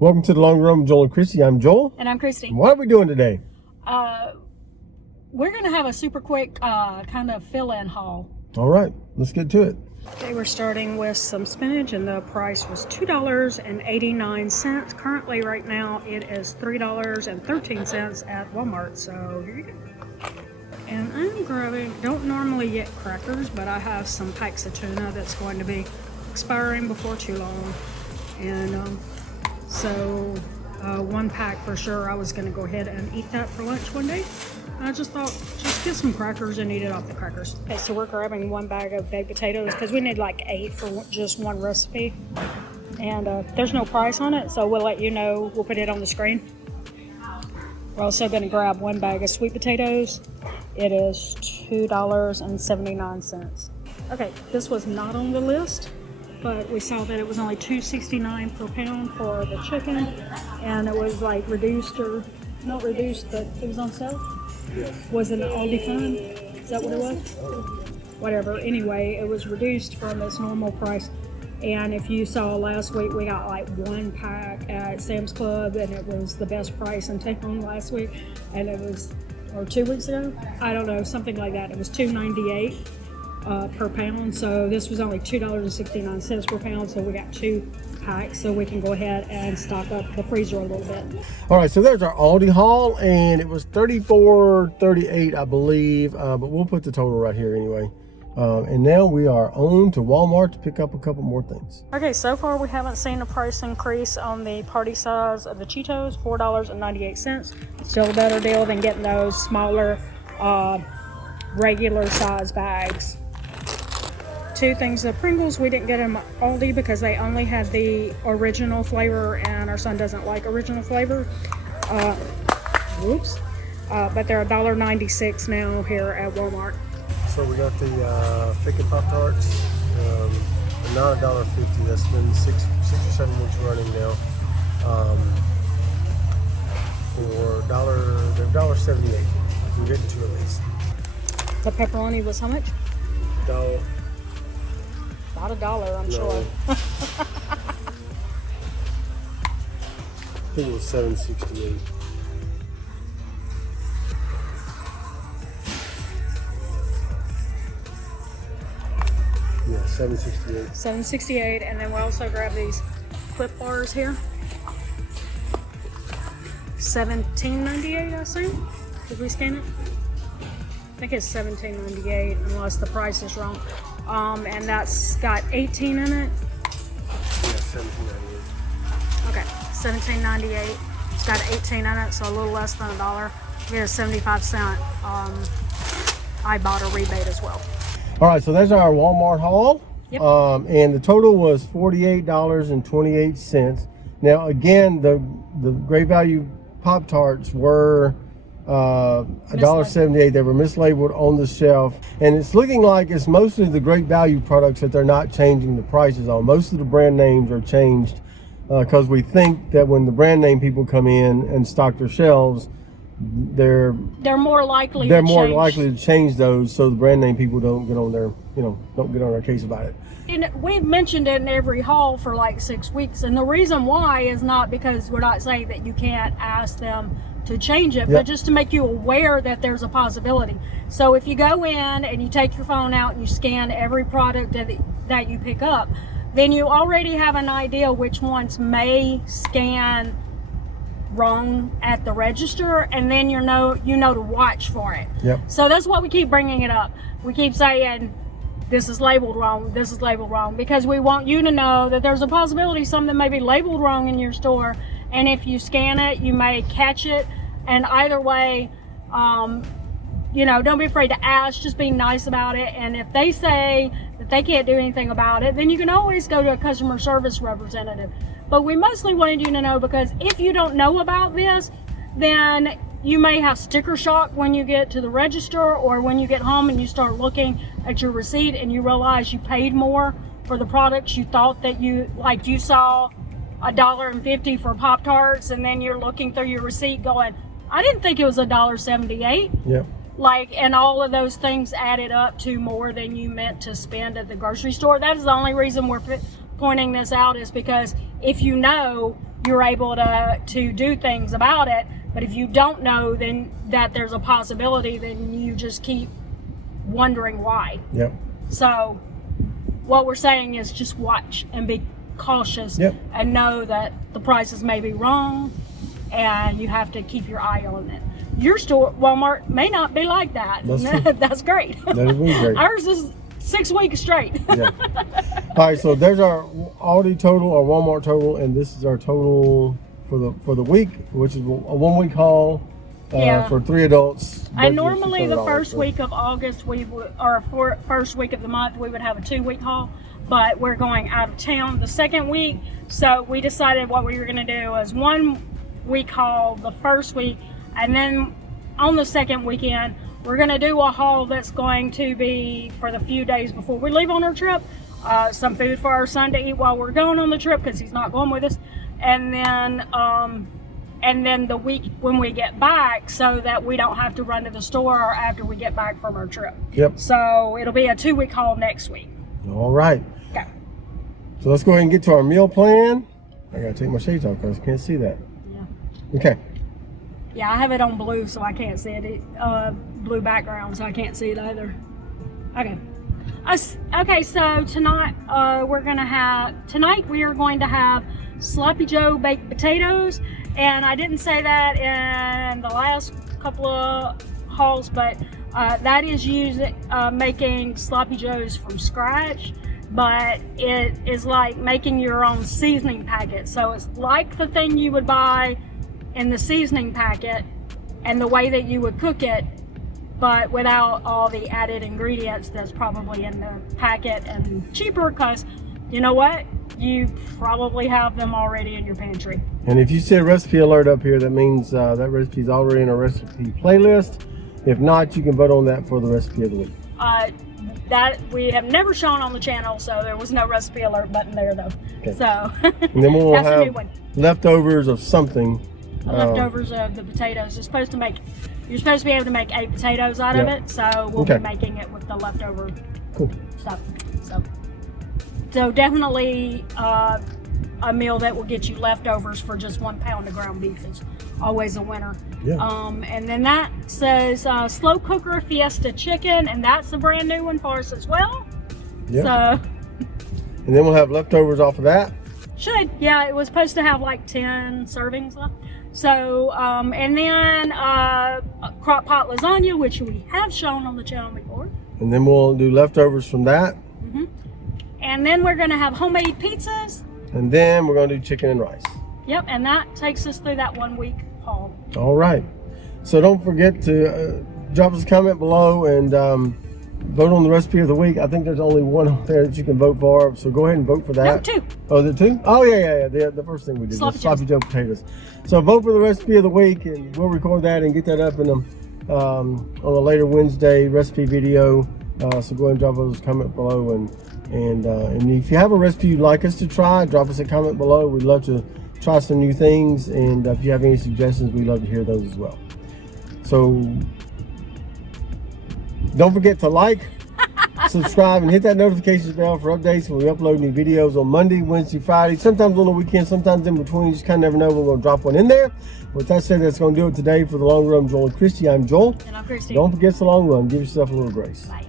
Welcome to the Long Run with Joel and Christy. I'm Joel. And I'm Christy. What are we doing today? We're going to have a super quick kind of fill-in haul. All right, let's get to it. Okay, we're starting with some spinach, and the price was $2.89. Currently, right now, it is $3.13 at Walmart. So here you go. And I'm grabbing, don't normally get crackers, but I have some packs of tuna that's going to be expiring before too long. And so one pack for sure. I was going to go ahead and eat that for lunch one day. I just thought, just get some crackers and eat it off the crackers. Okay, so we're grabbing one bag of baked potatoes because we need like 8 for just one recipe. And there's no price on it, so we'll let you know. We'll put it on the screen. We're also going to grab one bag of sweet potatoes. It is $2.79. Okay, this was not on the list, but we saw that it was only $2.69 per pound for the chicken, and it was like reduced, or not reduced, but it was on sale. Was it an Aldi Fun? Is that what it was? Whatever. Anyway, it was reduced from its normal price. And if you saw last week, we got like one pack at Sam's Club, and it was the best price in town last week. And it was, or 2 weeks ago, I don't know, something like that. It was $2.98 per pound. So this was only $2.69 per pound. So we got 2 packs, so we can go ahead and stock up the freezer a little bit. All right, so there's our Aldi haul, and it was $34.38, I believe, but we'll put the total right here anyway. And now we are on to Walmart to pick up a couple more things. Okay, so far we haven't seen a price increase on the party size of the Cheetos, $4.98. Still a better deal than getting those smaller, regular size bags. 2 things of Pringles, we didn't get them at Aldi because they only had the original flavor, and our son doesn't like original flavor. But they're $1.96 now here at Walmart. So we got the thick and Pop-Tarts, not $1.50. That's been 6 or 7 weeks running now. For they're $1.78. We're getting 2 at least. The pepperoni was how much? $1. Not $1, I'm sure. I think it was $7.68. Yeah, $7.68. $7.68, and then we also grab these Clip bars here. $17.98, I assume. Did we scan it? I think it's $17.98, unless the price is wrong. And that's got 18 in it. Yeah, $17.98. Okay, $17.98. It's got 18 in it, so a little less than $1. We had a 75-cent I bought a rebate as well. All right, so there's our Walmart haul. Yep. And the total was $48.28. Now, again, the Great Value Pop-Tarts were $1.78. They were mislabeled on the shelf, and it's looking like it's mostly the Great Value products that they're not changing the prices on. Most of the brand names are changed because we think that when the brand name people come in and stock their shelves, they're more likely to change those, so the brand name people don't get on their case about it. And we've mentioned it in every haul for like 6 weeks, and the reason why is not because we're not saying that you can't ask them to change it, but just to make you aware that there's a possibility. So if you go in and you take your phone out and you scan every product that you pick up, then you already have an idea which ones may scan wrong at the register, and then you know to watch for it. Yep. So that's why we keep bringing it up. We keep saying this is labeled wrong, this is labeled wrong, because we want you to know that there's a possibility something may be labeled wrong in your store, and if you scan it, you may catch it. And either way, don't be afraid to ask, just be nice about it. And if they say that they can't do anything about it, then you can always go to a customer service representative. But we mostly wanted you to know, because if you don't know about this, then you may have sticker shock when you get to the register, or when you get home and you start looking at your receipt and you realize you paid more for the products you thought that you saw $1.50 for Pop-Tarts, and then you're looking through your receipt going, I didn't think it was $1.78. Yep. And all of those things added up to more than you meant to spend at the grocery store. That is the only reason we're pointing this out, is because if you know you're able to do things about it. But if you don't know then that there's a possibility, then you just keep wondering why. Yep. So what we're saying is just watch and be cautious. Yep. And know that the prices may be wrong and you have to keep your eye on it. Your store, Walmart, may not be like that. That's great. That would be great. Ours is 6 weeks straight. Yeah. All right, so there's our Aldi total, our Walmart total, and this is our total for the week, which is a 1 week haul for 3 adults. And normally the first so. week of August first week of the month we would have a 2 week haul, but we're going out of town the second week, so we decided what we were going to do is 1 week haul the first week, and then on the second weekend we're going to do a haul that's going to be for the few days before we leave on our trip. Some food for our son to eat while we're going on the trip because he's not going with us, and then the week when we get back, so that we don't have to run to the store after we get back from our trip. Yep. So it'll be a 2 week haul next week. All right. Okay. So let's go ahead and get to our meal plan. I gotta take my shades off because I can't see that. Yeah. Okay. Yeah, I have it on blue, so I can't see it. Blue background, so I can't see it either. Okay. Okay, so tonight we are going to have Sloppy Joe baked potatoes, and I didn't say that in the last couple of hauls, but that is making Sloppy Joes from scratch, but it is like making your own seasoning packet. So it's like the thing you would buy in the seasoning packet and the way that you would cook it, but without all the added ingredients that's probably in the packet, and cheaper because you know what? You probably have them already in your pantry. And if you see a recipe alert up here, that means that recipe is already in our recipe playlist. If not, you can vote on that for the recipe of the week. That we have never shown on the channel, so there was no recipe alert button there though. Okay. So And then we'll that's a new have one. leftovers of something. Leftovers of the potatoes. You're supposed to be able to make 8 potatoes out of it, so we'll be making it with the leftover stuff. So definitely a meal that will get you leftovers for just 1 pound of ground beef is always a winner. Yeah. And then that says slow cooker fiesta chicken, and that's a brand new one for us as well. Yeah. So And then we'll have leftovers off of that. it was supposed to have like 10 servings left. So and then crock pot lasagna, which we have shown on the channel before. And then we'll do leftovers from that. Mm-hmm. And then we're going to have homemade pizzas. And then we're going to do chicken and rice. Yep, and that takes us through that 1 week haul. All right. So don't forget to drop us a comment below and vote on the recipe of the week. I think there's only one up there that you can vote for. So go ahead and vote for that. No, 2. Oh, is it 2? Oh, yeah. The first thing we did was Sloppy Joe potatoes. So vote for the recipe of the week, and we'll record that and get that up in on a later Wednesday recipe video. So go ahead and drop us a comment below, and if you have a recipe you'd like us to try, drop us a comment below. We'd love to try some new things, and if you have any suggestions, we'd love to hear those as well. So don't forget to like, subscribe, and hit that notifications bell for updates when we upload new videos on Monday, Wednesday, Friday, sometimes on the weekend, sometimes in between. You just kind of never know when we're going to drop one in there. With that said, that's going to do it today for the Long Run. Joel and Christy. I'm Joel. And I'm Christy. Don't forget the long run. Give yourself a little grace. Bye.